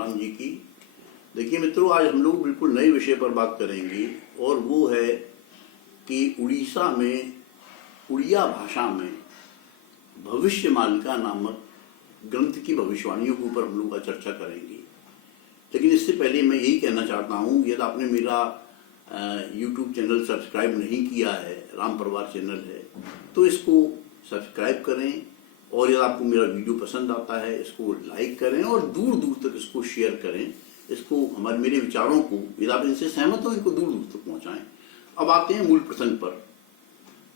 राम जी की। देखिए मित्रों, आज हम लोग बिल्कुल नए विषय पर बात करेंगे और वो है कि उड़ीसा में उड़िया भाषा में भविष्य मालिका नामक ग्रंथ की भविष्यवाणियों के ऊपर हम लोग आज चर्चा करेंगे। लेकिन इससे पहले मैं यही कहना चाहता हूँ, यदि आपने मेरा YouTube चैनल सब्सक्राइब नहीं किया है, राम परिवार चैनल है, तो इसको सब्सक्राइब करें और यदि आपको मेरा वीडियो पसंद आता है इसको लाइक करें और दूर दूर तक इसको शेयर करें। इसको मेरे विचारों को, यदि आप इनसे सहमत हो, इनको दूर दूर तक पहुंचाएं। अब आते हैं मूल प्रसंग पर।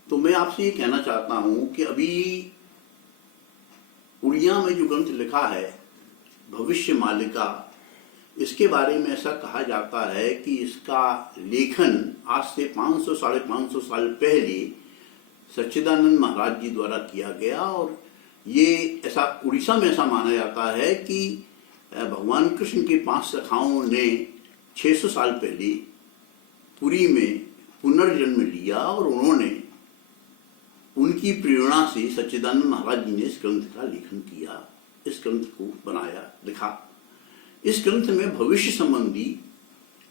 तो मैं आपसे ये कहना चाहता हूं कि अभी उड़िया में जो ग्रंथ लिखा है भविष्य मालिका, इसके बारे में ऐसा कहा जाता है कि इसका लेखन आज से 500 साढ़े 500 साल पहले सच्चिदानंद महाराज जी द्वारा किया गया। और ये ऐसा उड़ीसा में ऐसा माना जाता है कि भगवान कृष्ण के 5 सखाओं ने 600 साल पहले पुरी में पुनर्जन्म लिया और उन्होंने उनकी प्रेरणा से सच्चिदानंद महाराज जी ने इस ग्रंथ का लेखन किया, इस ग्रंथ को बनाया, लिखा। इस ग्रंथ में भविष्य संबंधी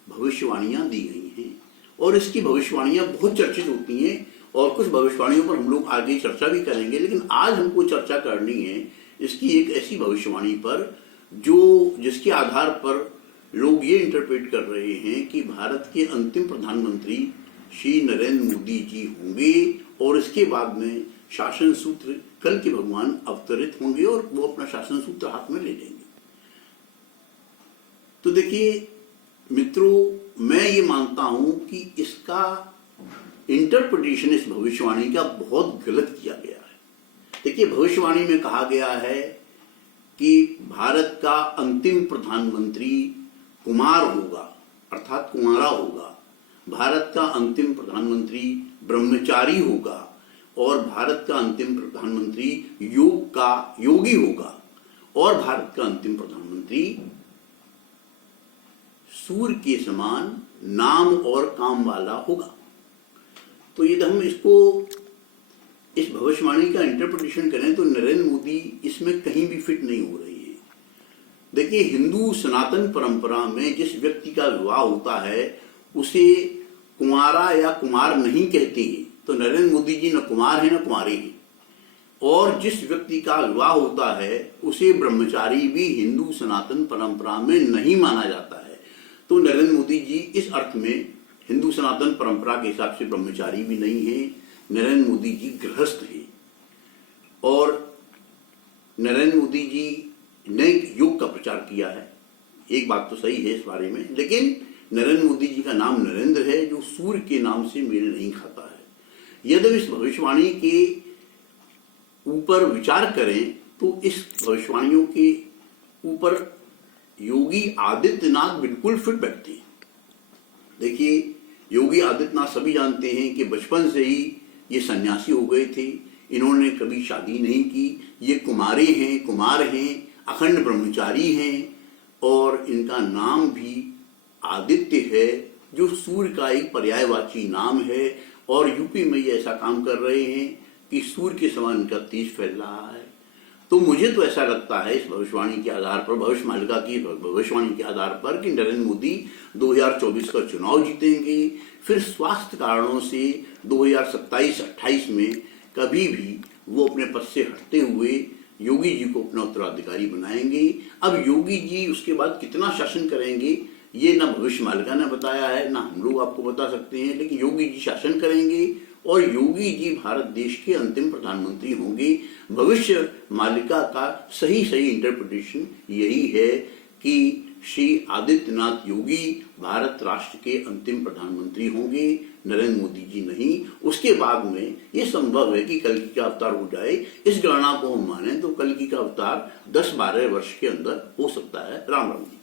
भविष्यवाणियां दी गई हैं और इसकी भविष्यवाणियां बहुत चर्चित होती हैं और कुछ भविष्यवाणियों पर हम लोग आगे चर्चा भी करेंगे। लेकिन आज हमको चर्चा करनी है इसकी एक ऐसी भविष्यवाणी पर जिसके आधार पर लोग ये इंटरप्रेट कर रहे हैं कि भारत के अंतिम प्रधानमंत्री श्री नरेंद्र मोदी जी होंगे और इसके बाद में शासन सूत्र कल के भगवान अवतरित होंगे और वो अपना शासन सूत्र हाथ में ले लेंगे। तो देखिए मित्रों, मैं ये मानता हूं कि इसका इंटरप्रिटेशन इस भविष्यवाणी का बहुत गलत किया गया है। देखिए, भविष्यवाणी में कहा गया है कि भारत का अंतिम प्रधानमंत्री कुमार होगा, अर्थात कुंवारा होगा। भारत का अंतिम प्रधानमंत्री ब्रह्मचारी होगा और भारत का अंतिम प्रधानमंत्री योगी होगा और भारत का अंतिम प्रधानमंत्री सूर्य के समान नाम और काम वाला होगा। तो यदि हम इस भविष्यवाणी का इंटरप्रिटेशन करें तो नरेंद्र मोदी इसमें कहीं भी फिट नहीं हो रही है। देखिए, हिंदू सनातन परंपरा में जिस व्यक्ति का विवाह होता है उसे कुंवारा या कुमार नहीं कहते, तो नरेंद्र मोदी जी न कुमार है न कुमारी है। और जिस व्यक्ति का विवाह होता है उसे ब्रह्मचारी भी हिंदू सनातन परंपरा में नहीं माना जाता है। तो नरेंद्र मोदी जी इस अर्थ में हिंदू सनातन परंपरा के हिसाब से ब्रह्मचारी भी नहीं है, नरेंद्र मोदी जी गृहस्थ हैं। और नरेंद्र मोदी जी ने योग का प्रचार किया है, एक बात तो सही है इस बारे में। लेकिन नरेंद्र मोदी जी का नाम नरेंद्र है जो सूर्य के नाम से मेल नहीं खाता है। यदि इस भविष्यवाणी के ऊपर विचार करें तो इस भविष्यवाणियों के ऊपर योगी आदित्यनाथ बिल्कुल फिट बैठते हैं। देखिए, योगी आदित्यनाथ सभी जानते हैं कि बचपन से ही ये सन्यासी हो गए थे, इन्होंने कभी शादी नहीं की, ये कुमार हैं, अखंड ब्रह्मचारी हैं और इनका नाम भी आदित्य है जो सूर्य का एक पर्यायवाची नाम है। और यूपी में ये ऐसा काम कर रहे हैं कि सूर्य के समान इनका तेज फैल रहा है। तो मुझे तो ऐसा लगता है इस भविष्यवाणी के आधार पर, भविष्य मालिका की भविष्यवाणी के आधार पर, कि नरेंद्र मोदी 2024 का चुनाव जीतेंगे। फिर स्वास्थ्य कारणों से 2027-28 में कभी भी वो अपने पद से हटते हुए योगी जी को अपना उत्तराधिकारी बनाएंगे। अब योगी जी उसके बाद कितना शासन करेंगे ये ना भविष्य मालिका ने बताया है ना हम लोग आपको बता सकते हैं, लेकिन योगी जी शासन करेंगे और योगी जी भारत देश के अंतिम प्रधानमंत्री होंगे। भविष्य मालिका का सही इंटरप्रिटेशन यही है कि श्री आदित्यनाथ योगी भारत राष्ट्र के अंतिम प्रधानमंत्री होंगे, नरेंद्र मोदी जी नहीं। उसके बाद में ये संभव है कि कल्कि का अवतार हो जाए। इस गणना को हम माने तो कल्कि का अवतार 10-12 वर्ष के अंदर हो सकता है। राम राम जी।